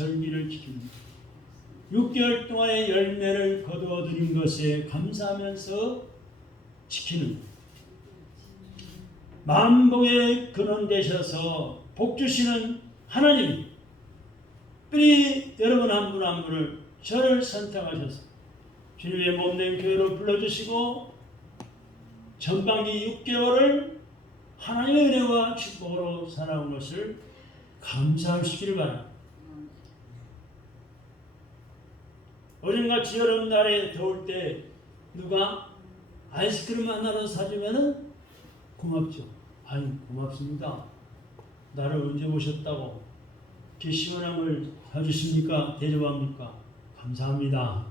절기를 지킵니다. 6개월 동안의 열매를 거두어 드린 것에 감사하면서 지키는 만복의 근원 되셔서 복 주시는 하나님, 우리 여러분 한 분 한 분을 저를 선택하셔서 주님의 몸된 교회로 불러주시고 전반기 6개월을 하나님의 은혜와 축복으로 살아온 것을 감사하시기를 바랍니다. 오늘같이 여름날에 더울 때 누가 아이스크림 하나를 사주면은 고맙죠. 아유, 고맙습니다. 나를 언제 오셨다고 이렇게 시원한 걸 사주십니까? 대접합니까? 감사합니다.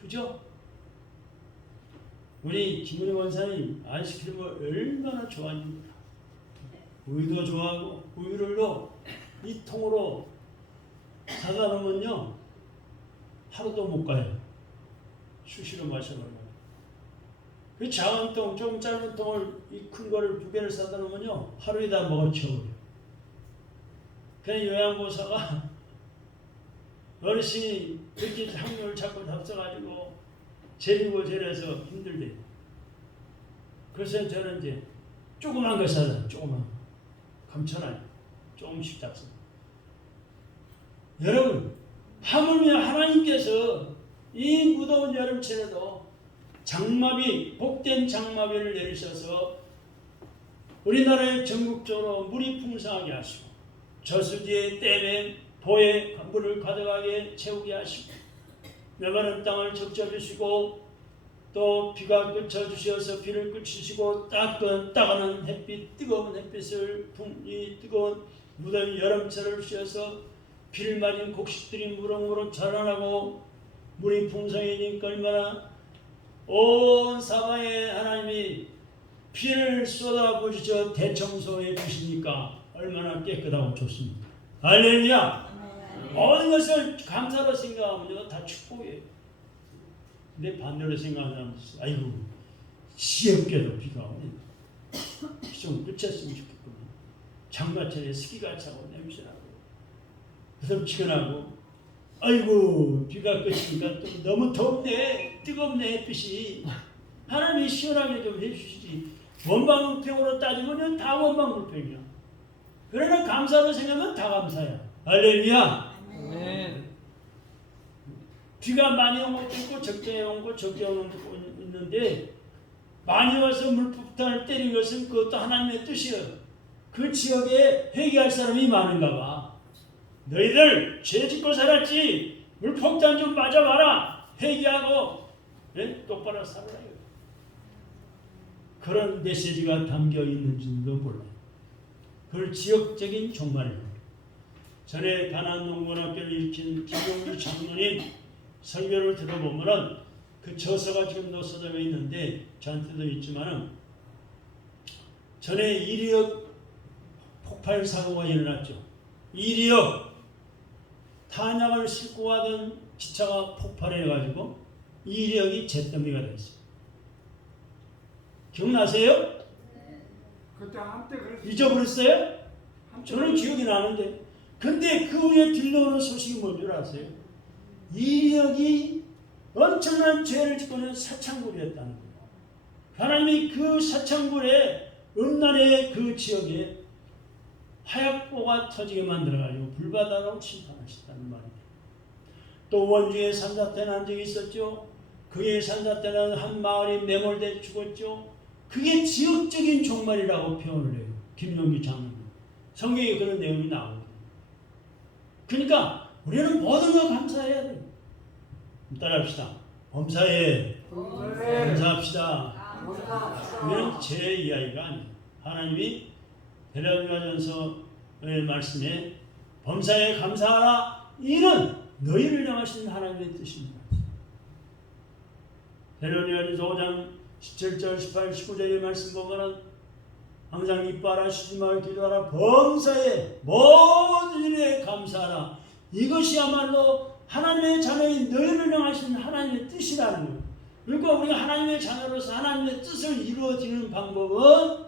그죠? 우리 김은희 원사님 아이스크림을 얼마나 좋아합니다. 우유도 좋아하고 우유를 이 통으로 사다 놓으면요 하루도 못 가요. 수시로 마셔버려요. 그 작은 통, 좀 짧은 통을 이 큰 거를 2개를 사다 놓으면요 하루에 다 먹어치워버려요. 그냥 요양보사가 어르신이 그렇게 학료를 자꾸 잡숴가지고 재리고 저래서 힘들대. 그래서 저는 이제 조그만 거 사다, 조그만 거. 감천하니 조금씩 잡숴. 여러분, 하물며 하나님께서 이 무더운 여름철에도 장마비, 복된 장마비를 내리셔서 우리나라에 전국적으로 물이 풍성하게 하시고 저수지에 댐에 보에 물을 가득하게 채우게 하시고 메마른 땅을 적셔주시고 또 비가 그쳐주셔서 비를 그치시고 따가운 햇빛, 뜨거운 햇빛을 이 뜨거운 무더운 여름철을 주셔서 비를 맞은 곡식들이 무럭무럭 자라나고 물이 풍성해지니까 얼마나 온 사방에 하나님이 비를 쏟아부으셔 대청소해 주시니까 얼마나 깨끗하고 좋습니다. 할렐루야! 모든 것을 감사로 생각하면 다 축복이에요. 근데 반대로 생각하는 사람은 아이고 지겹게도 비가 오네. 좀 그쳤으면 좋겠구나. 장마철에 습기가 차고 냄새나고 무섭지근하고 아이고 비가 그치니까 또 너무 덥네 뜨겁네 햇빛이. 하나님이 시원하게 좀 해주시지. 원방불평으로 따지면 다 원방불평이야. 그러나 감사로 생각하면 다 감사야. 할렐루야. 네. 비가 많이 온 것도 있고 적게 온 것 적게 오는 것도 있는데 많이 와서 물폭탄을 때린 것은 그것도 하나님의 뜻이에요. 그 지역에 회개할 사람이 많은가 봐. 너희들 죄 짓고 살았지 물폭탄 좀 맞아봐라. 회개하고 똑바로 살아라. 그런 메시지가 담겨 있는지도 몰라요. 그걸 지역적인 종말입니다. 전에 가나안농군학교를 일으킨 김용주 장로님 설교를 들어보면 그 저서가 지금 노서되어 있는데 저한테도 있지만은 전에 이리역 폭발 사고가 일어났죠. 이리역 탄약을 싣고 가던 기차가 폭발해가지고 이리역이 잿더미가 됐어요. 기억나세요? 그때 한때 그랬어요. 잊어버렸어요? 저는 기억이 나는데. 근데 그 후에 들려오는 소식이 뭔 줄 아세요? 이리역이 엄청난 죄를 짓고는 사창굴이었다는 거예요. 하나님이 그 사창굴에 음란의 그 지역에 하약보가 터지게 만들어가지고 불바다로 심판하셨다는 말이에요. 또 원주에 산사태 난 적이 있었죠. 그의 산사태는 한 마을이 매몰돼 죽었죠. 그게 지역적인 종말이라고 표현을 해요. 김용기 장로님. 성경에 그런 내용이 나오거든요. 그러니까 우리는 모든 걸 감사해야 돼요. 따라합시다. 범사에 감사합시다. 우리는 제 이야기가 아니에요. 하나님이 데살로니가전서의 말씀에 범사에 감사하라. 이는 너희를 향하신 하나님의 뜻입니다. 데살로니가전서 5장 17절, 18, 19절의 말씀 보면은 항상 이뻐하라, 쉬지 말고 기도하라, 범사에 모든 일에 감사하라. 이것이야말로 하나님의 자녀인 너희를 향하신 하나님의 뜻이라는 거예요. 그러니까 우리가 하나님의 자녀로서 하나님의 뜻을 이루어지는 방법은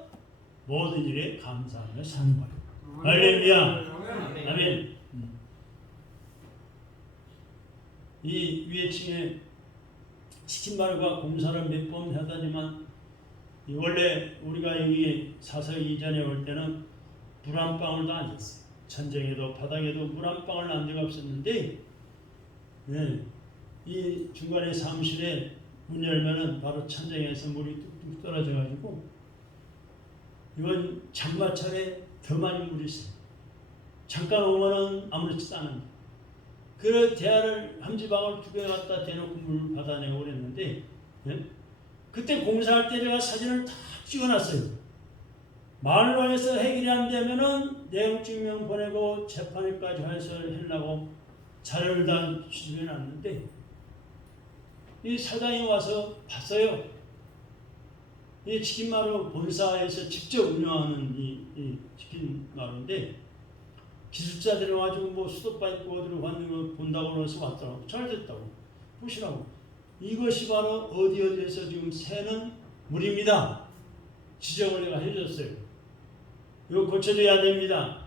모든 일에 감사하며 사는 거예요. 할렐루야. 아멘. 이 위에 층에 치킨바르가 공사를 몇 번 하다지만 원래 우리가 여기 사서 이전에 올 때는 물 한 방울도 안 줬어요. 천정에도 바닥에도 물 한 방울 난 데가 없었는데 네, 이 중간에 사무실에 문 열면은 바로 천정에서 물이 뚝뚝 떨어져 가지고 이건 장마철에 더 많이 물이 있어요. 잠깐 오면은 아무렇지도 않은데 그 대야를 한 지방울 2개 갖다 대놓고 물 받아내고 그랬는데 예? 그때 공사할 때 제가 사진을 다 찍어놨어요. 마을로에서 해결이 안 되면은 내용 증명 보내고 재판에까지 해서 하려고 자료를 다 수집해놨는데 이 사장이 와서 봤어요. 이 치킨마루 본사에서 직접 운영하는 이 치킨마루인데 기술자들이 와가지고 뭐 수도 파이프 어디로 갔는 거 본다고 해서 왔더라고. 잘 됐다고. 보시라고. 이것이 바로 어디에서 지금 새는 물입니다. 지적을 내가 해줬어요. 이거 고쳐줘야 됩니다.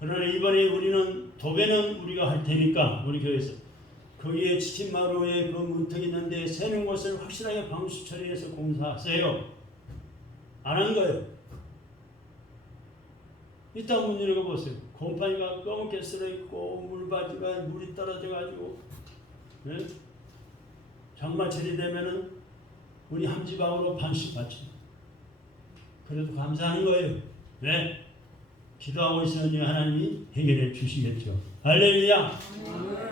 그러나 이번에 우리는 도배는 우리가 할 테니까 우리 교회에서 거기에 치킨마루에 그 문턱이 있는데 새는 곳을 확실하게 방수 처리해서 공사하세요. 안 한 거예요. 이따 문 열어보세요. 곰팡이가 검게 쓸어있고 물바지가 물이 떨어져가지고 네? 장마철이 되면은 우리 함지방으로 반씩 받죠. 그래도 감사하는 거예요. 왜? 기도하고 있으니 하나님이 해결해 주시겠죠. 할렐루야.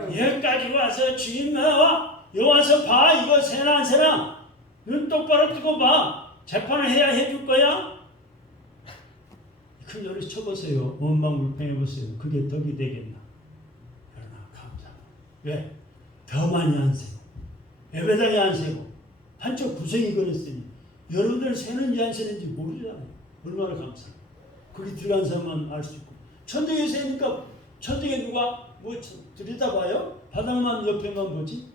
여기까지 와서 주님 나와 여기 와서 봐. 이거 새나 안 새나 눈 똑바로 뜨고 봐. 재판을 해야 해줄 거야? 큰 소리 쳐보세요. 원망불평 해보세요. 그게 덕이 되겠나? 그러나 감사. 왜? 더 많이 안 세고 예배당에 안 세고 한쪽 구석이 걸렸으니 여러분들 새는지 안 새는지 모르잖아요. 얼마나 감사. 거기 들어간 사람만 알 수 있고 천정에 새니까 천정에 누가 뭐 들여다봐요? 바닥만 옆에만 보지?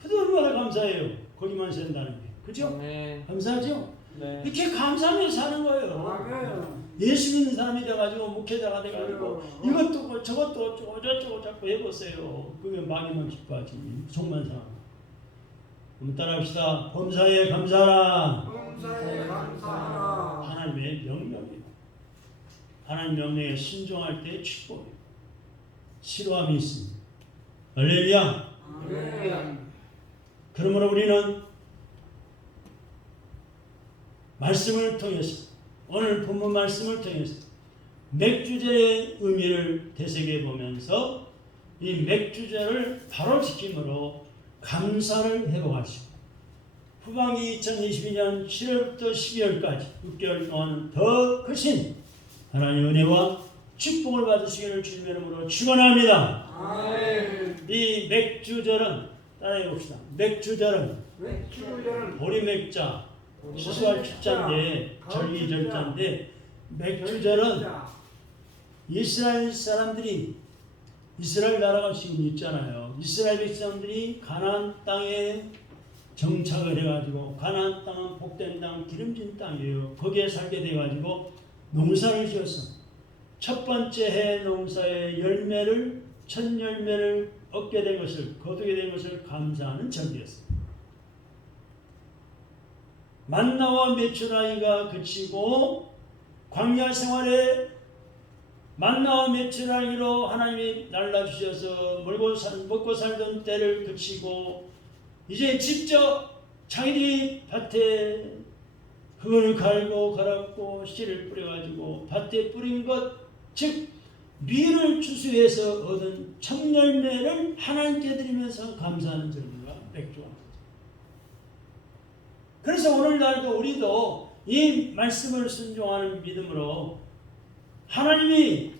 그도 얼마나 감사해요. 거기만 샌다는 게. 그죠? 네. 감사하죠? 네. 이렇게 감사하며 사는 거예요. 예수 믿는 사람이 돼가지고 목회자가 돼가지고 이것도 저것도 어쩌고 저쩌고 자꾸 해보세요. 그게 마귀만 기뻐하지. 속만 사람. 한번 따라합시다. 범사에 감사하라. 범사에 감사하라. 하나님의 명령이에요. 하나님 명령에 순종할 때 축복이에요. 싫어함이 있습니다. 할렐루야. 아멘. 그러므로 우리는 말씀을 통해서 오늘 본문 말씀을 통해서 맥주제의 의미를 되새겨 보면서 이 맥주제를 바로 지킴으로 감사를 회복할 수 있고 후반기 2022년 7월부터 12월까지 6개월 동안 더 크신 하나님의 은혜와 축복을 받으시기를 주님의 이름으로 축원합니다. 아멘. 이 맥주절은 따라해 봅시다. 맥주절은 맥주절은 보리맥자 수수할 축자인데 절기절자인데 맥주절은 이스라엘 사람들이 이스라엘 나라가 지금 있잖아요. 이스라엘 백성들이 가나안 땅에 정착을 해가지고 가나안 땅은 복된 땅, 기름진 땅이에요. 거기에 살게 돼가지고 농사를 지었어. 첫 번째 해 농사의 열매를 첫 열매를 얻게 된 것을 거두게 된 것을 감사하는 절기였습니다. 만나와 메추라기가 그치고 광야 생활에 만나와 메추라기로 하나님이 날라주셔서 먹고 살던 때를 그치고 이제 직접 자기들이 밭에 흙을 갈고 갈았고 씨를 뿌려가지고 밭에 뿌린 것 즉 밀을 추수해서 얻은 첫 열매를 하나님께 드리면서 감사하는 절기가 맥주가 그래서 오늘날도 우리도 이 말씀을 순종하는 믿음으로 하나님이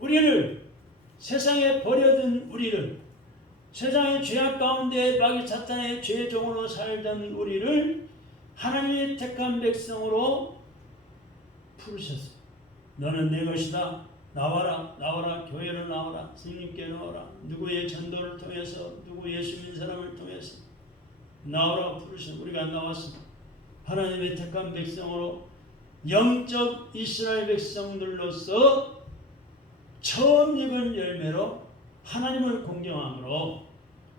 우리를 세상에 버려둔 우리를 세상의 죄악 가운데 마귀 사탄의 죄의 종으로 살던 우리를 하나님의 택한 백성으로 부르셨어요. 너는 내 것이다. 나와라 나와라 교회로 나와라 스님께 나와라 누구의 전도를 통해서 누구 예수 믿는 사람을 통해서 나오라 부르셔 우리가 나왔습니다. 하나님의 택한 백성으로 영적 이스라엘 백성들로서 처음 익은 열매로 하나님을 공경함으로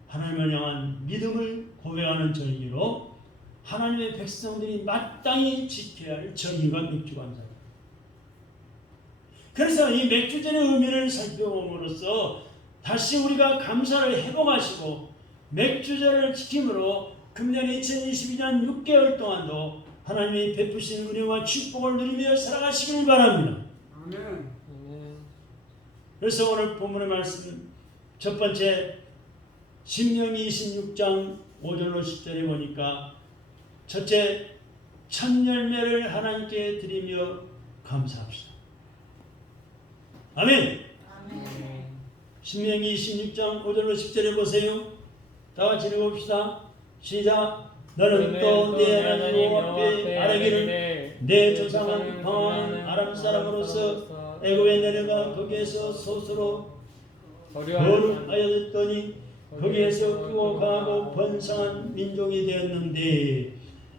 하나님을 향한 믿음을 고백하는 절기로 하나님의 백성들이 마땅히 지켜야 할 절기가 맥주감사입니다. 그래서 이 맥주절의 의미를 살펴봄으로써 다시 우리가 감사를 회복하시고 맥주절을 지킴으로 금년 2022년 6개월 동안도 하나님이 베푸신 은혜와 축복을 누리며 살아가시길 바랍니다. 아멘. 그래서 오늘 본문의 말씀 첫 번째 신명기 26장 5절로 10절에 보니까 첫째 첫 열매를 하나님께 드리며 감사합시다. 아멘. 신명기 26장 5절로 10절에 보세요. 다 같이 읽어봅시다. 시작. 너는 또 내 하나님 여호와 앞에 아뢰기를 내 조상은 방황한 아람 사람으로서 애굽에 내려가 거기에서 스스로 거룩하였더니 거기에서 크고 강하고 번성한 민족이 되었는데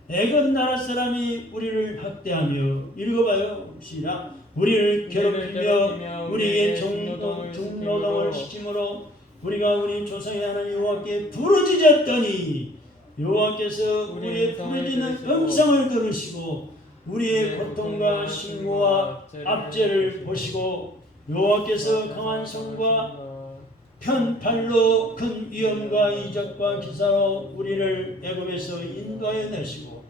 애굽 나라 사람이 우리를 학대하며 읽어봐요. 시작. 우리를 괴롭히며 우리에게 중노동을 시키므로 우리가 우리 조상의 하나님 여호와께 부르짖었더니 여호와께서 우리의 부르짖는 음성을 들으시고 우리의 고통과 신고와 압제를 보시고 여호와께서 강한 손과 편팔로 큰 위험과 이적과 기사로 우리를 애굽에서 인도하여 내시고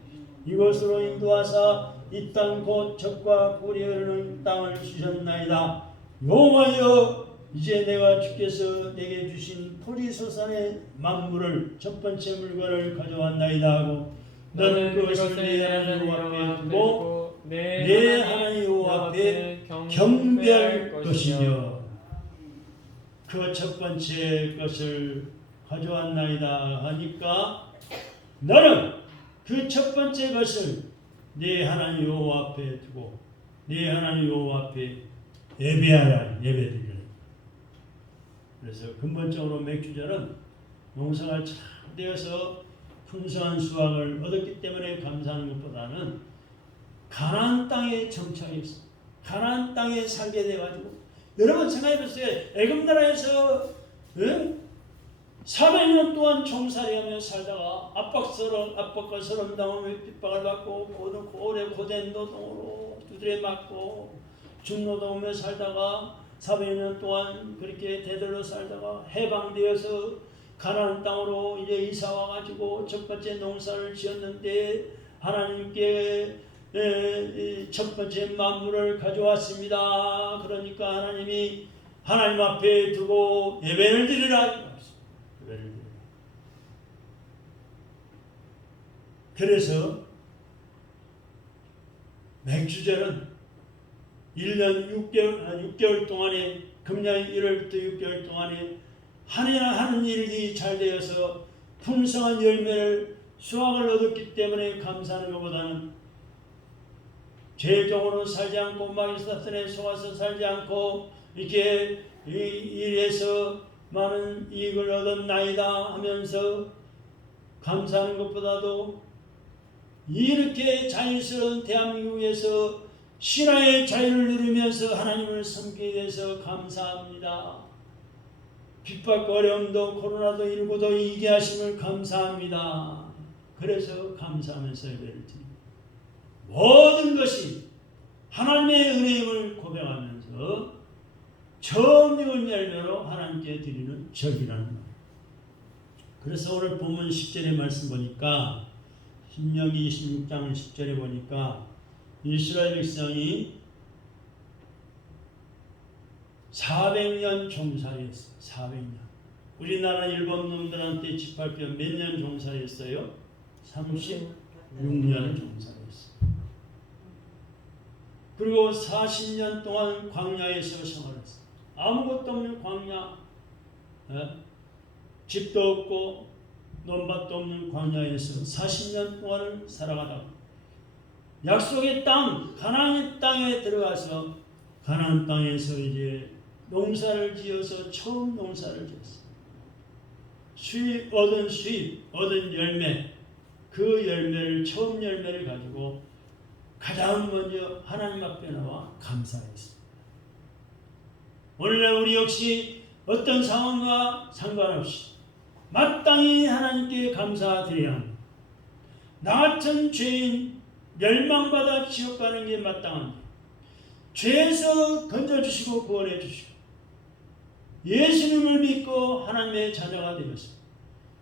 이곳으로 인도하사 이 땅 곧 젖과 꿀이 흐르는 땅을 주셨나이다. 여호와여 이제 내가 주께서 내게 주신 포리소산의 만물을 첫 번째 물건을 가져왔나이다 하고 너는 그것을 내 하나님 여호와 앞에 두고 내 하나님 여호와 앞에 경배할 것이며 그 첫 번째 것을 가져왔나이다 하니까 너는 그 첫 번째 것을 내 하나님 여호와 앞에 두고 내 하나님 여호와 앞에 예배하라. 예배드리라. 그래서 근본적으로 맥주절은 농사가 잘 되어서 풍성한 수확을 얻었기 때문에 감사하는 것보다는 가나안 땅에 정착했어. 가나안 땅에 살게 돼가지고 여러분 생각해보세요. 애굽 나라에서 400년 동안 종살이하며 살다가 압박과 서름 당하며 핍박을 받고 오래 고된 노동으로 두드려 맞고 중노동하며 살다가 400년 동안 그렇게 대대로 살다가 해방되어서 가나안 땅으로 이제 이사 와가지고 첫 번째 농사를 지었는데 하나님께 첫 번째 만물을 가져왔습니다. 그러니까 하나님이 하나님 앞에 두고 예배를 드리라. 그래서 맥주절은 1년 6개월 동안에 금년 1월부터 6개월 동안에 하는 일이 잘 되어서 풍성한 열매를 수확을 얻었기 때문에 감사하는 것보다는 죄종으로 살지 않고 마귀 사탄에 속아서 살지 않고 이렇게 일해서 많은 이익을 얻었나이다 하면서 감사하는 것보다도 이렇게 자유스러운 대한민국에서 신화의 자유를 누리면서 하나님을 섬기게 돼서 감사합니다. 핍박과 어려움도 코로나도 19도 이기게 하심을 감사합니다. 그래서 감사하면서 예배를 드립니다. 모든 것이 하나님의 은혜임을 고백하면서 처음 익은 열매로 하나님께 드리는 절기라는 거예요. 그래서 오늘 본문 10절의 말씀 보니까 신명기 26장 10절에 보니까 이스라엘 백성이 400년 종살이했어요. 400년. 우리나라 일본 놈들한테 집합하면 몇 년 종살이했어요? 36년을 종살이했어요. 그리고 40년 동안 광야에서 생활했어요. 아무것도 없는 광야, 집도 없고 논밭도 없는 광야에서 40년 동안을 살아가다가 약속의 땅, 가나안 땅에 들어가서 가나안 땅에서 이제 농사를 지어서 처음 농사를 지었어요. 얻은 열매, 그 열매를 처음 열매를 가지고 가장 먼저 하나님 앞에 나와 감사했습니다. 오늘날 우리 역시 어떤 상황과 상관없이 마땅히 하나님께 감사드려야 합니다. 나 같은 죄인 멸망받아 지옥 가는 게 마땅한데 죄에서 건져주시고 구원해 주시고 예수님을 믿고 하나님의 자녀가 되었습니다.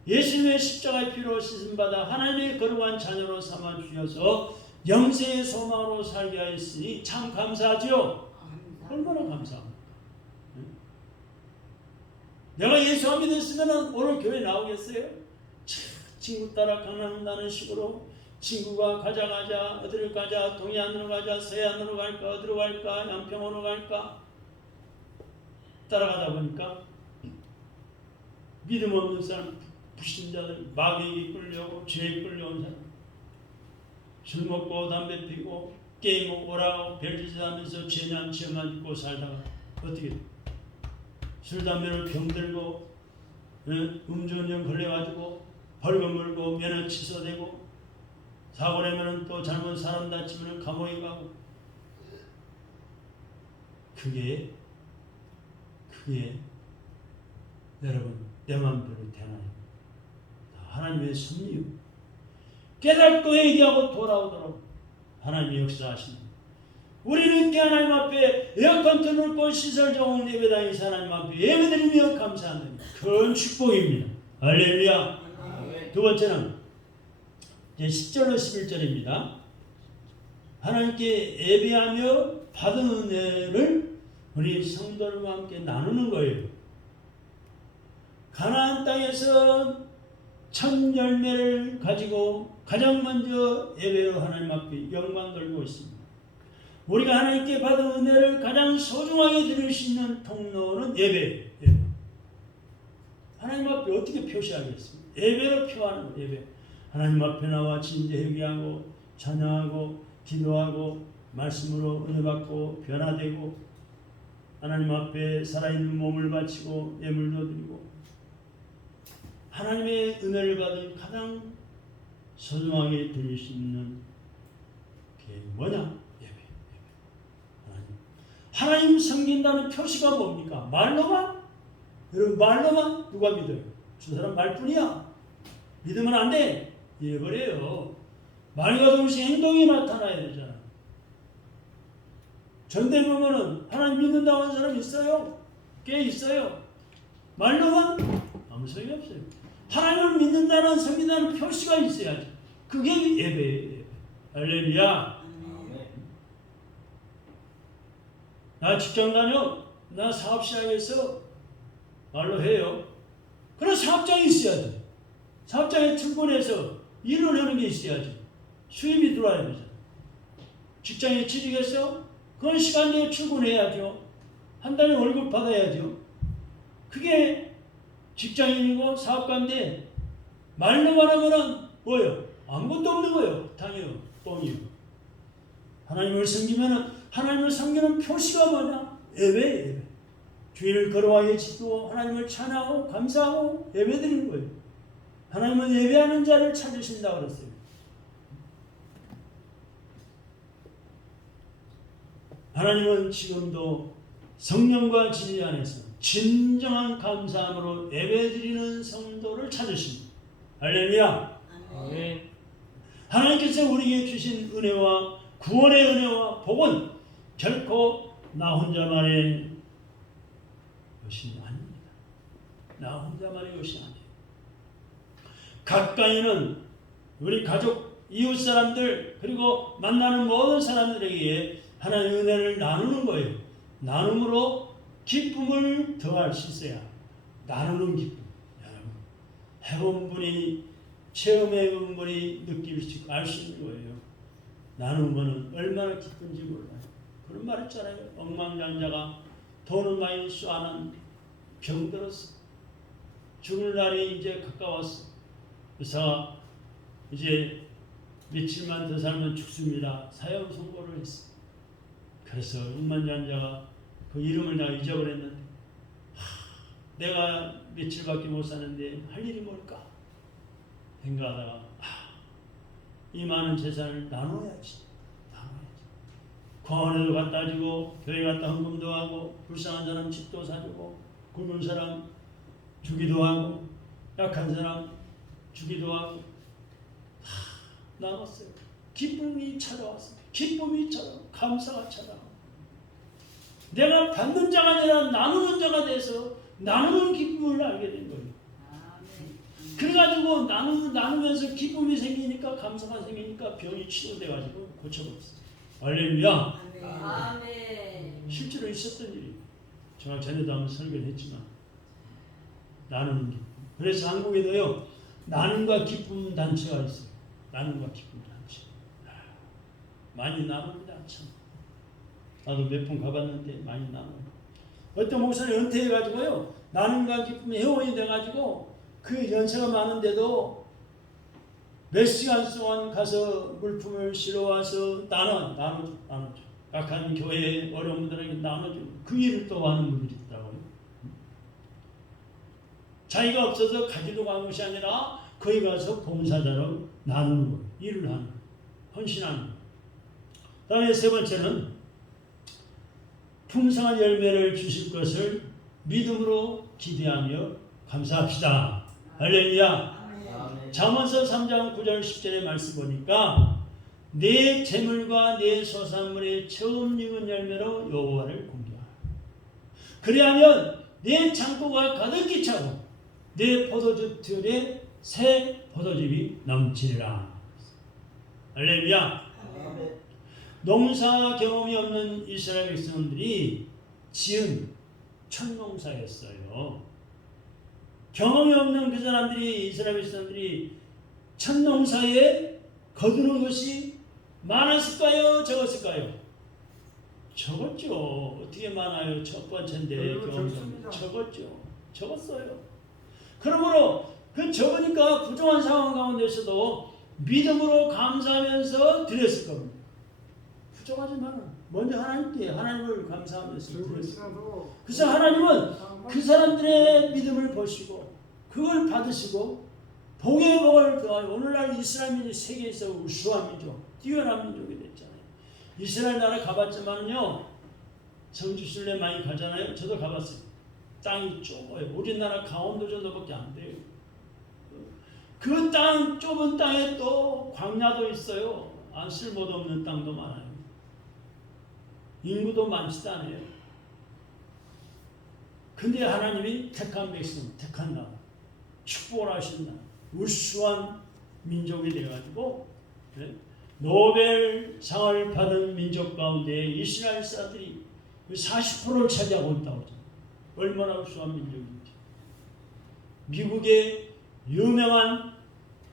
예수님의 십자가의 피로 씻음받아 하나님의 거룩한 자녀로 삼아 주셔서 영생의 소망으로 살게 하였으니 참 감사하지요. 얼마나 감사합니까? 내가 예수 안 믿었으면 오늘 교회 나오겠어요? 친구 따라 강남나는 식으로 친구가 가자 어디를 가자 동해안으로 가자 서해안으로 갈까 어디로 갈까 양평으로 갈까 따라가다 보니까 믿음 없는 사람 불신자들 마귀에 끌려고 죄에 끌려온 사람 술 먹고 담배 피고 게임하고 오라고 별짓을 하면서 죄난 죄만 짓고 살다가 어떻게 술 담배를 병들고 음주운전 걸려가지고 벌금 물고 면허 취소되고 사고 내면 또 잘못 사람 다치면 감옥에 가고 그게 여러분 내 맘대로 되나요? 하나님의 섭리요. 깨닫고 회개하고 돌아오도록 하나님이 역사하십니다. 우리는 하나님 앞에 에어컨 틀어놓고 시설 좋은 예배당에서 하나님 앞에 예배드리며 감사합니다. 큰 축복입니다. 할렐루야. 두 번째는 이제 10절로 11절입니다. 하나님께 예배하며 받은 은혜를 우리 성도들과 함께 나누는 거예요. 가나안 땅에서 첫 열매를 가지고 가장 먼저 예배로 하나님 앞에 영광 돌고 있습니다. 우리가 하나님께 받은 은혜를 가장 소중하게 드릴 수 있는 통로는 예배. 하나님 앞에 어떻게 표시하겠습니까? 예배로 표하는 거예요. 예배. 하나님 앞에 나와 진짜 회개하고 찬양하고 기도하고 말씀으로 은혜 받고 변화되고 하나님 앞에 살아있는 몸을 바치고 예물도 드리고 하나님의 은혜를 받은 가장 소중하게 드릴 수 있는 게 뭐냐? 예배. 하나님 섬긴다는 표시가 뭡니까? 말로만? 여러분 말로만 누가 믿어요? 저 사람 말뿐이야. 믿으면 안 돼. 이래버려요. 말과 동시에 행동이 나타나야 되잖아. 전대 보면은 하나님 믿는다고 하는 사람 있어요? 꽤 있어요. 말로만? 아무 소용이 없어요. 하나님을 믿는다는 섬긴다는 표시가 있어야지. 그게 예배예요. 할렐루야. 나 직장 다녀. 나 사업 시작해서 말로 해요. 그런 사업장이 있어야지. 사업장에 출근해서 일을 하는 게 있어야지. 수입이 들어와야 되잖아. 직장에 취직해서 그런 시간 내에 출근해야죠. 한 달에 월급 받아야죠. 그게 직장인이고 사업가인데 말로만 하면은 뭐예요? 아무것도 없는 거예요. 당해요. 뻥이요. 하나님을 섬기면은 하나님을 섬기는 표시가 뭐냐? 예배. 주일을 걸어와야 지키고 하나님을 찬양하고 감사하고 예배드리는 거예요. 하나님은 예배하는 자를 찾으신다고 그랬어요. 하나님은 지금도 성령과 진리 안에서 진정한 감사함으로 예배드리는 성도를 찾으십니다. 할렐루야. 아멘. 하나님께서 우리에게 주신 은혜와 구원의 은혜와 복은 결코 나 혼자만의 것이 아닙니다. 나 혼자만의 것이 아니에요. 가까이는 우리 가족, 이웃 사람들 그리고 만나는 모든 사람들에게 하나님의 은혜를 나누는 거예요. 나눔으로 기쁨을 더할 수 있어야 나누는 기쁨. 여러분 해본 분이 체험해 본 분이 느낄 수 있고 알 수 있는 거예요. 나누는 거는 얼마나 기쁜지 몰라요. 그런 말 있잖아요. 억만장자가 돈을 많이 쏘아는 병들었어. 죽을 날이 이제 가까웠어. 그래서 이제 며칠만 더 살면 죽습니다. 사형 선고를 했어. 그래서 억만장자가 그 이름을 내가 잊어버렸는데 내가 며칠밖에 못 사는데 할 일이 뭘까 생각하다가 이 많은 재산을 나눠야지. 공원에도 갖다 주고 교회 갖다 헌금도 하고 불쌍한 사람 집도 사주고 굶은 사람 주기도 하고 약한 사람 주기도 하고 다 나눴어요. 기쁨이 찾아왔어요. 기쁨이 찾아오고 감사가 찾아오고 내가 받는 자가 아니라 나누는 자가 돼서 나누는 기쁨을 알게 된 거예요. 그래가지고 나누면서 기쁨이 생기니까 감사가 생기니까 병이 치료돼가지고 고쳐버렸어요. 할렐루야. 아멘. 실제로 있었던 일이에요. 제가 전에도 한번 설교를 했지만 나누는 기쁨. 그래서 한국에도요 나눔과 기쁨 단체가 있어요. 나눔과 기쁨 단체. 많이 나눕니다. 참. 나도 몇 번 가봤는데 많이 나눠요. 어떤 목사님 은퇴해가지고요 나눔과 기쁨의 회원이 돼가지고 그 연세가 많은데도 몇 시간 동안 가서 물품을 실어와서 나눠줘. 약한 교회 어려운 분들에게 나눠주고 그 일을 또 하는 분들이 있더라고요. 자기가 없어서 가지러 가는 것이 아니라 거기 가서 봉사자로 나누는 거예요. 일을 하는 거예요. 헌신하는 거예요. 다음에 세 번째는 풍성한 열매를 주실 것을 믿음으로 기대하며 감사합시다. 할렐루야. 잠언서 3장 9절 10절의 말씀 보니까 내 재물과 내 소산물의 처음 익은 열매로 여호와를 공경하라. 그리하면 내 창고가 가득히 차고 내 포도주 틀에 새 포도즙이 넘치리라. 할렐루야. 농사 경험이 없는 이스라엘 백성들이 지은 첫 농사였어요. 경험이 없는 그 사람들이 이스라엘 백성들이 첫 농사에 거두는 것이 많았을까요? 적었을까요? 적었죠. 어떻게 많아요? 첫 번째인데 적었죠. 적었어요. 그러므로 그 적으니까 부족한 상황 가운데서도 믿음으로 감사하면서 드렸을 겁니다. 부족하지만 먼저 하나님을 감사하면서 드렸어요. 그래서 하나님은 그 사람들의 믿음을 보시고 그걸 받으시고 복의 복을 더하여 오늘날 이스라엘민이 세계에서 우수한 민족, 뛰어난 민족이 됐잖아요. 이스라엘 나라 가봤지만요, 성지순례 많이 가잖아요. 저도 가봤어요. 땅이 좁아요. 우리나라 강원도 정도밖에 안 돼요. 그 땅 좁은 땅에 또 광야도 있어요. 쓸모도 없는 땅도 많아요. 인구도 많지도 않아요. 근데 하나님이 택한 백성, 택한 나라, 축복을 하신 나라, 우수한 민족이 되어가지고 노벨상을 받은 민족 가운데 이스라엘 사람들이 40%를 차지하고 있다고 하잖아요. 얼마나 우수한 민족인지. 미국의 유명한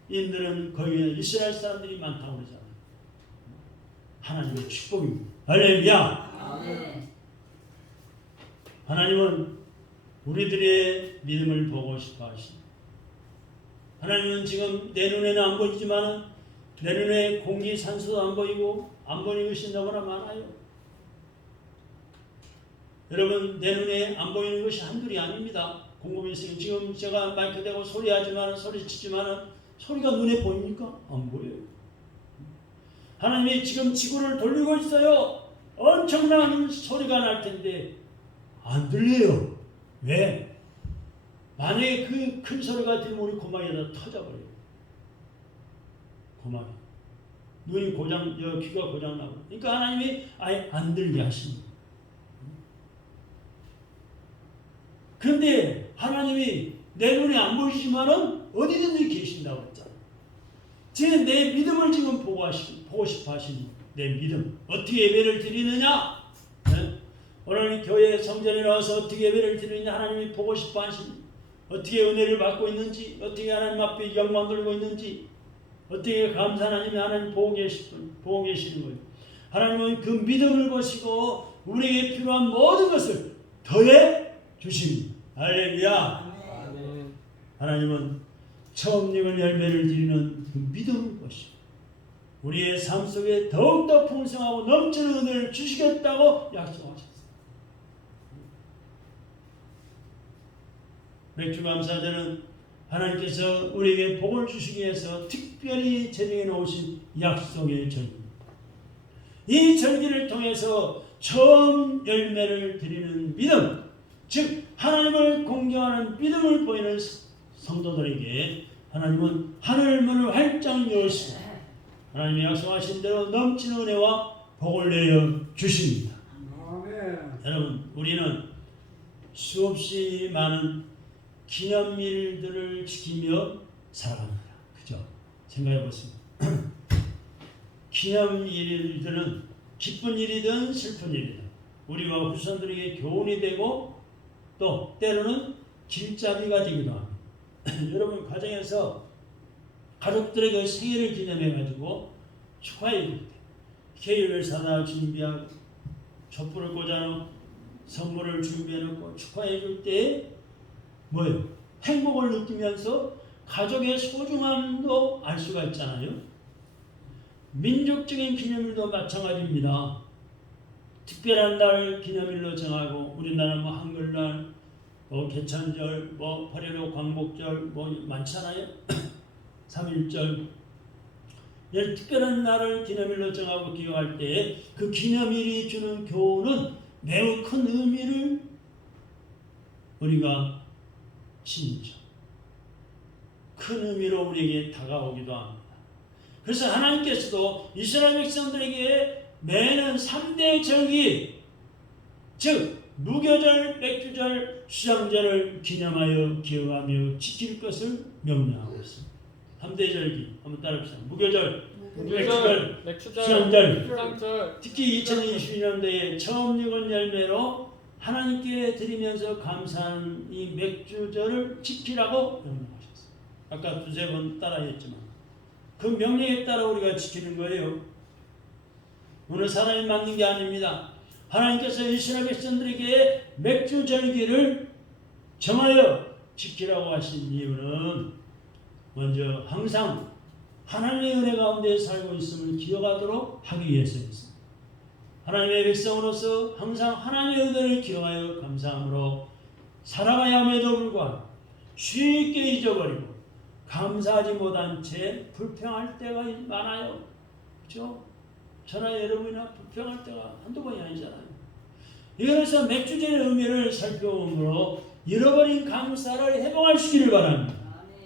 인들은 거기에 이스라엘 사람들이 많다고 그러잖아요. 하나님의 축복입니다. 할렐루야. 아멘. 하나님은 우리들의 믿음을 보고 싶어 하십니다. 하나님은 지금 내 눈에는 안 보이지만 내 눈에 공기 산소도 안 보이고 안 보이는 것이 너무나 많아요. 여러분, 내 눈에 안 보이는 것이 한둘이 아닙니다. 궁금해서 지금 제가 마이크 대고 소리하지만 소리치지만 소리가 눈에 보입니까? 안 보여요. 하나님이 지금 지구를 돌리고 있어요. 엄청난 소리가 날 텐데 안 들려요. 왜? 만약에 그 큰 소리가 들리면 우리 고막에다 터져버려요. 고막이. 눈이 고장, 귀가 고장나고. 그러니까 하나님이 아예 안 들게 하십니다. 그런데 하나님이 내 눈에 안 보이지만은 어디든지 계신다고 했잖아요. 지금 내 믿음을 지금 보고 싶어 하시니 내 믿음. 어떻게 예배를 드리느냐? 네? 오늘 교회 성전에 나와서 어떻게 예배를 드리느냐 하나님이 보고 싶어 하시니 어떻게 은혜를 받고 있는지 어떻게 하나님 앞에 영광 돌리고 있는지 어떻게 감사한 하나님 보고 계시는 거예요. 하나님은 그 믿음을 보시고 우리에게 필요한 모든 것을 더해 주십니다. 할렐루야. 하나님은 처음 익은 열매를 드리는 그 믿음을 보시고 우리의 삶 속에 더욱더 풍성하고 넘치는 은혜를 주시겠다고 약속하셨습니다. 맥주감사절은 하나님께서 우리에게 복을 주시기 위해서 특별히 제정해 놓으신 약속의 절기입니다. 이 절기를 통해서 처음 열매를 드리는 믿음, 즉 하나님을 동경하는 믿음을 보이는 성도들에게 하나님은 하늘 문을 활짝 여시고 하나님이 약속하신 대로 넘치는 은혜와 복을 내려 주십니다. 아멘. 여러분, 우리는 수없이 많은 기념일들을 지키며 살아갑니다. 그죠? 생각해 보세요. 기념일들은 기쁜 일이든 슬픈 일이든 우리와 후손들에게 교훈이 되고 또 때로는 길잡이가 되기도 합니다. 여러분, 가정에서 가족들에게 생일을 기념해 가지고 축하해 줄 때 케이크를 사다 준비하고 촛불을 꽂아놓고 선물을 준비해 놓고 축하해 줄 때 뭐예요? 행복을 느끼면서 가족의 소중함도 알 수가 있잖아요. 민족적인 기념일도 마찬가지입니다. 특별한 날 기념일로 정하고 우리나라 뭐 한글날, 뭐 개천절, 뭐 8.15 광복절 뭐 많잖아요. 3.1절. 이런 특별한 날을 기념일로 정하고 기억할 때 그 기념일이 주는 교훈은 매우 큰 의미를 우리가 지니죠. 큰 의미로 우리에게 다가오기도 합니다. 그래서 하나님께서도 이스라엘 백성들에게 매년 3대 절기, 즉 무교절, 맥주절, 수장절을 기념하여 기억하며 지킬 것을 명령하고 있습니다. 3대 절기 한번 따라합시다. 무교절, 맥주절, 수장절. 특히 2022년도에 처음 익은 열매로 하나님께 드리면서 감사하는 이 맥주절을 지키라고 명령하셨어요. 아까 두세 번 따라했지만 그 명령에 따라 우리가 지키는 거예요. 어느 사람이 만든 게 아닙니다. 하나님께서 이스라엘 백성들에게 맥주절기를 정하여 지키라고 하신 이유는 먼저 항상 하나님의 은혜 가운데 살고 있음을 기억하도록 하기 위해서였습니다. 하나님의 백성으로서 항상 하나님의 은혜를 기억하여 감사함으로 살아가야 함에도 불구하고 쉽게 잊어버리고 감사하지 못한 채 불평할 때가 많아요. 그렇죠? 저나 여러분이나 불평할 때가 한두 번이 아니잖아요. 이래서 맥주절의 의미를 살펴보므로 잃어버린 감사를 회복할 수 있기를 바랍니다.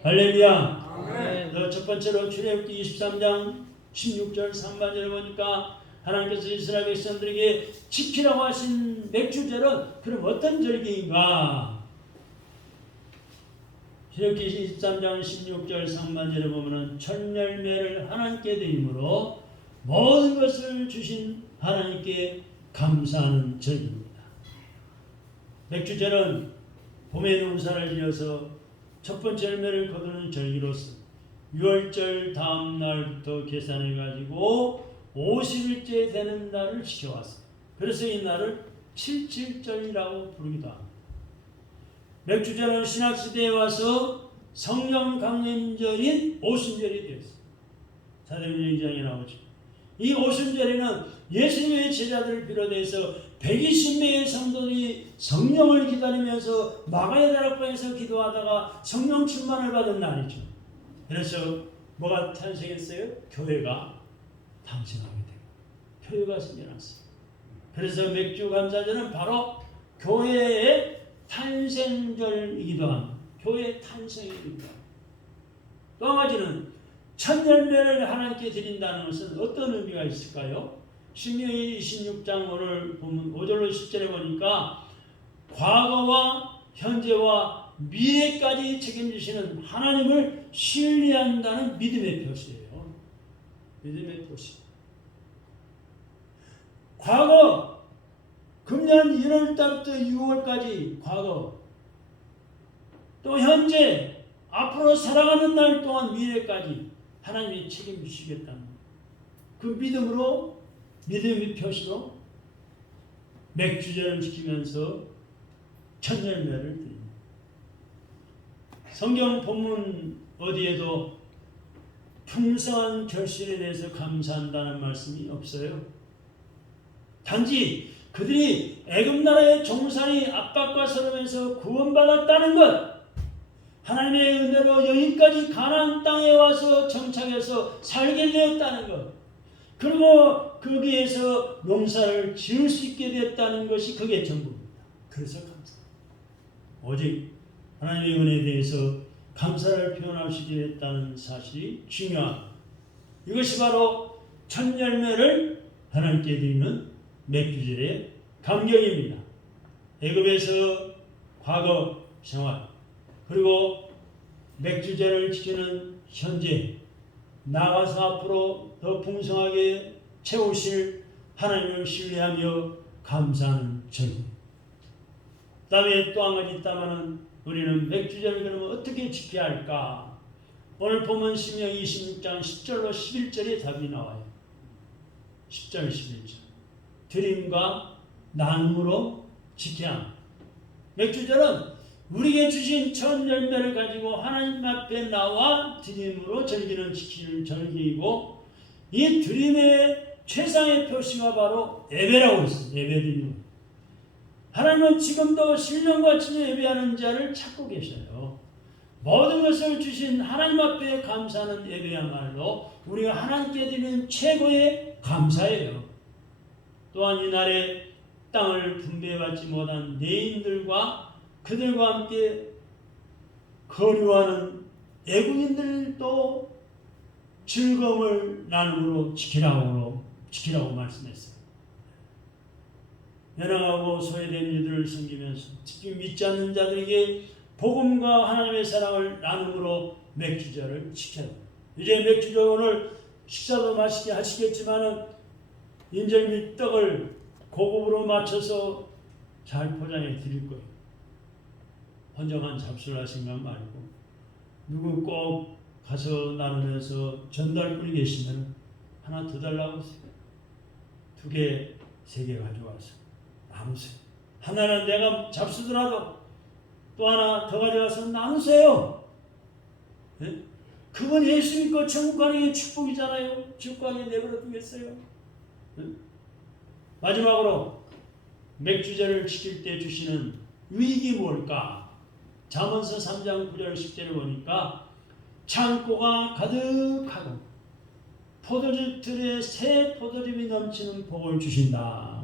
할렐루야. 아멘. 첫 번째로 출애굽기 23장 16절 3반절에 보니까 하나님께서 이스라엘 백성들에게 지키라고 하신 맥주절은 그럼 어떤 절기인가? 출애굽기 23장 16절 3반절에 보면은 첫 열매를 하나님께 드림으로 모든 것을 주신 하나님께 감사하는 절기입니다. 맥주절은 봄에 농사를 지어서 첫 번째 열매를 거두는 절기로서 6월절 다음 날부터 계산해 가지고 50일째 되는 날을 지켜왔어요. 그래서 이 날을 칠칠절이라고 부르기도 합니다. 맥주절은 신학시대에 와서 성령 강림절인 오순절이 되었어요. 사도행전 2장에 나오죠. 이 오순절에는 예수님의 제자들을 비롯해서 120명의 성도들이 성령을 기다리면서 마가의 다락방에서 기도하다가 성령 충만을 받은 날이죠. 그래서 뭐가 탄생했어요? 교회가 탄생하게 돼요. 교회가 생겨났어요. 그래서 맥주 감사절은 바로 교회의 탄생절이기도 합니다. 교회의 탄생일입니다. 또 한 가지는 첫 열매를 하나님께 드린다는 것은 어떤 의미가 있을까요? 신명기 26장 오늘 보면 5절로 10절에 보니까 과거와 현재와 미래까지 책임지시는 하나님을 신뢰한다는 믿음의 표시예요. 믿음의 표시. 과거, 금년 1월달부터 6월까지 과거, 또 현재, 앞으로 살아가는 날 동안 미래까지 하나님이 책임지시겠다는 그 믿음으로, 믿음의 표시로 맥주절을 지키면서 첫 열매를 드립니다. 성경 본문 어디에도 풍성한 결실에 대해서 감사한다는 말씀이 없어요. 단지 그들이 애굽 나라의 종살이 압박과 서름에서 구원받았다는 것, 하나님의 은혜로 여기까지 가나안 땅에 와서 정착해서 살게 되었다는 것, 그리고 거기에서 농사를 지을 수 있게 됐다는 것이 그게 전부입니다. 그래서 감사합니다. 오직 하나님의 은혜에 대해서 감사를 표현할 수 있게 됐다는 사실이 중요합니다. 이것이 바로 첫 열매를 하나님께 드리는 맥주절의 감격입니다. 애굽에서 과거 생활, 그리고 맥주절을 지키는 현재, 나가서 앞으로 더 풍성하게 채우실 하나님을 신뢰하며 감사하는 절. 그 다음에 또 한 가지 있다면 우리는 맥주절을 그러면 어떻게 지켜야 할까? 오늘 보면 신명기 26장 10절로 11절에 답이 나와요. 10절 11절. 드림과 나눔으로 지켜야 합니다. 맥주절은 우리에게 주신 첫 열매를 가지고 하나님 앞에 나와 드림으로 절기는 지키는 절기이고, 이 드림의 최상의 표시가 바로 예배라고 했습니다. 예배드림. 하나님은 지금도 신령과 친히 예배하는 자를 찾고 계셔요. 모든 것을 주신 하나님 앞에 감사하는 예배야말로 우리가 하나님께 드리는 최고의 감사예요. 또한 이날에 땅을 분배받지 못한 내인들과 그들과 함께 거류하는 애국인들도 즐거움을 나눔으로 지키라고 말씀했어요. 연약하고 소외된 이들을 섬기면서 특히 믿지 않는 자들에게 복음과 하나님의 사랑을 나눔으로 맥주절을 지켜라. 이제 맥주절 오늘 식사도 맛있게 하시겠지만은 인절 및 떡을 고급으로 맞춰서 잘 포장해 드릴 거예요. 헌정한 잡수라 생각 말고 누구 꼭 가서 나누면서 전달꾼이 계시면 하나 더 달라고 하세요. 2개, 3개 가져와서 나누세요. 하나는 내가 잡수더라도 또 하나 더 가져와서 나누세요. 네? 그건 예수 믿고 천국 가는 게 축복이잖아요. 축복하게 내버려 두겠어요. 네? 마지막으로 맥주절을 지킬 때 주시는 유익이 뭘까? 잠언서 3장 9절 10절을 보니까 창고가 가득하고 포도주 틀에 새 포도즙이 넘치는 복을 주신다.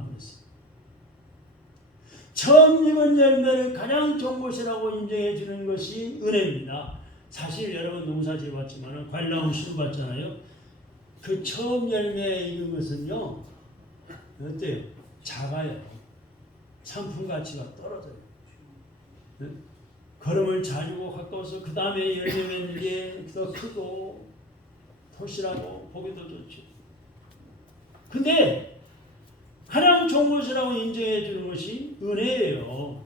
처음 익은 열매를 가장 좋은 것이라고 인정해 주는 것이 은혜입니다. 사실 여러분 농사 지어봤지만 관리하면 수고 받잖아요. 그 처음 열매 익은 것은요, 어때요? 작아요. 상품 가치가 떨어져요. 걸음을 잘 주고 가까워서 그 다음에 열매 맺는 게 더 크고 토실하고 보기도 좋죠. 근데 가장 좋은 것이라고 인정해 주는 것이 은혜예요.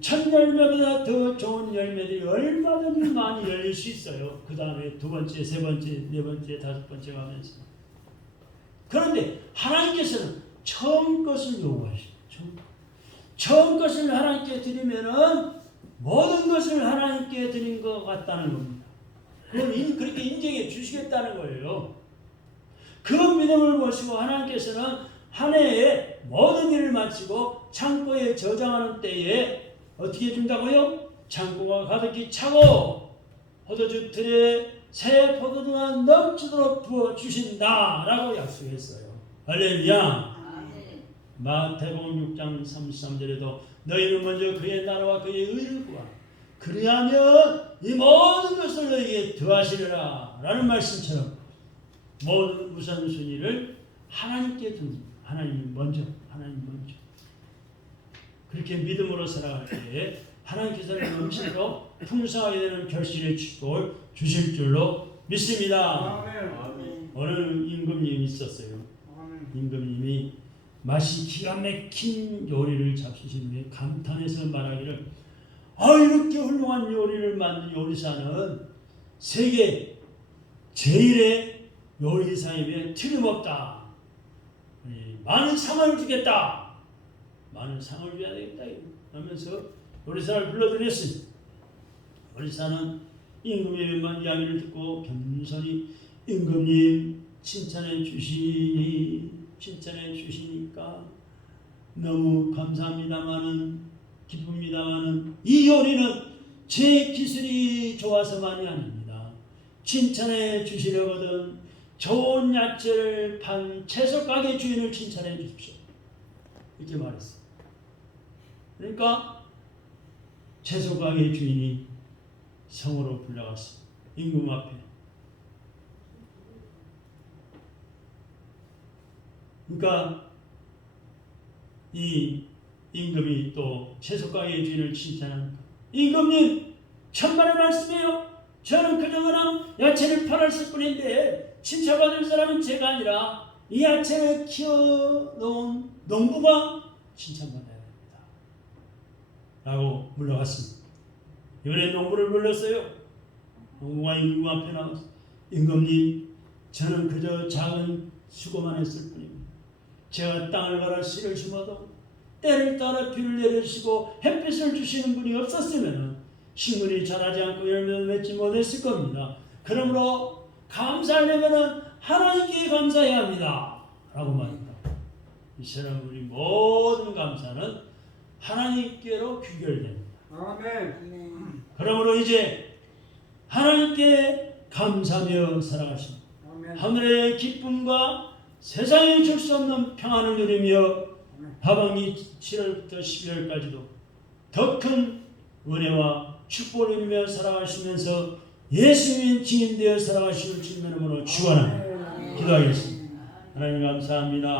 첫 열매보다 더 좋은 열매들이 얼마든지 많이 열릴 수 있어요. 그 다음에 2번째, 3번째, 4번째, 5번째 가면서. 그런데 하나님께서는 처음 것을 요구하시죠. 처음 것을 하나님께 드리면은 모든 것을 하나님께 드린 것 같다는 겁니다. 그렇게 인정해 주시겠다는 거예요. 그 믿음을 보시고 하나님께서는 한 해에 모든 일을 마치고 창고에 저장하는 때에 어떻게 해준다고요? 창고가 가득히 차고 포도주 틀에 새 포도주가 넘치도록 부어주신다라고 약속했어요. 할렐루야. 마태복음 6장 33절에도 너희는 먼저 그의 나라와 그의 의를 구하라. 그리하면 이 모든 것을 너희에게 더하시리라 라는 말씀처럼 모든 우선순위를 하나님께 둡니다. 하나님 먼저. 그렇게 믿음으로 살아갈 때에 하나님께서는 넘치도록 풍성하게 되는 결실의 축복을 주실 줄로 믿습니다. 어느 임금님이 있었어요. 임금님이 맛이 기가 막힌 요리를 잡수신 후에 감탄해서 말하기를, 이렇게 훌륭한 요리를 만든 요리사는 세계 제일의 요리사임에 틀림없다. 많은 상을 주겠다. 많은 상을 줘야 되겠다. 하면서 요리사를 불러들였습니다. 요리사는 임금님의 이야기를 듣고 겸손히 임금님 칭찬해 주시니까 너무 감사합니다마는 기쁩니다마는 이 요리는 제 기술이 좋아서만이 아닙니다. 칭찬해 주시려거든 좋은 야채를 판 채소 가게 주인을 칭찬해 주십시오. 이렇게 말했어요. 그러니까 채소 가게 주인이 성으로 불려갔습니다. 임금 앞에. 그러니까 이 임금이 또 채소 가게 주인을 칭찬합니다. 임금님, 천만의 말씀이에요. 저는 그저 그냥 야채를 팔았을 뿐인데 칭찬받을 사람은 제가 아니라 이 야채를 키워놓은 농부가 칭찬받아야 됩니다. 라고 물러갔습니다. 이번에 농부를 불렀어요. 농부가 임금 앞에 나와서 임금님, 저는 그저 작은 수고만 했을 뿐입니다. 제가 땅을 갈아 씨를 심어도 때를 따라 비를 내리시고 햇빛을 주시는 분이 없었으면 식물이 자라지 않고 열매를 맺지 못했을 겁니다. 그러므로 감사하려면 하나님께 감사해야 합니다. 라고 말합니다. 이 사람 우리 모든 감사는 하나님께로 귀결됩니다. 아멘. 그러므로 이제 하나님께 감사하며 살아가십니다. 아멘. 하늘의 기쁨과 세상에 줄 수 없는 평안을 누리며 하반기 7월부터 12월까지도 더 큰 은혜와 축복을 누리며 살아가시면서 예수님 증인되어 살아가시는 주님의 이름으로 축원합니다. 기도하겠습니다. 하나님 감사합니다.